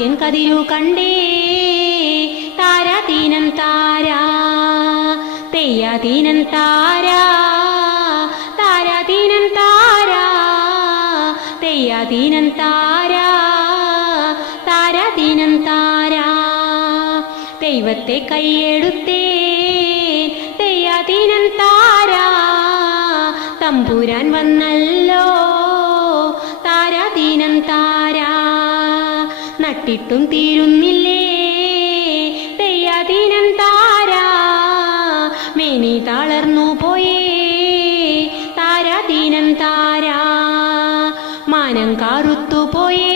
ആദിത്യൻ കതിരു കണ്ടേ താരാതീനം താരാ തെയ്യാതീനം താരാ താരാതീനം താരാ തെയ്യാതീനം താരാ താരാതീനം താരാ ദൈവത്തെ കൈയെടുത്തേ തെയ്യാതീനം താരാ തമ്പുരാൻ വന്നല്ലോ താരാതീനം താരാ നട്ടിട്ടും തീരുന്നില്ലേ തെയ്യാതീനം താരാ മേനി തളർന്നു പോയേ താരാതീനം താരാ മാനം കാറുത്തു പോയേ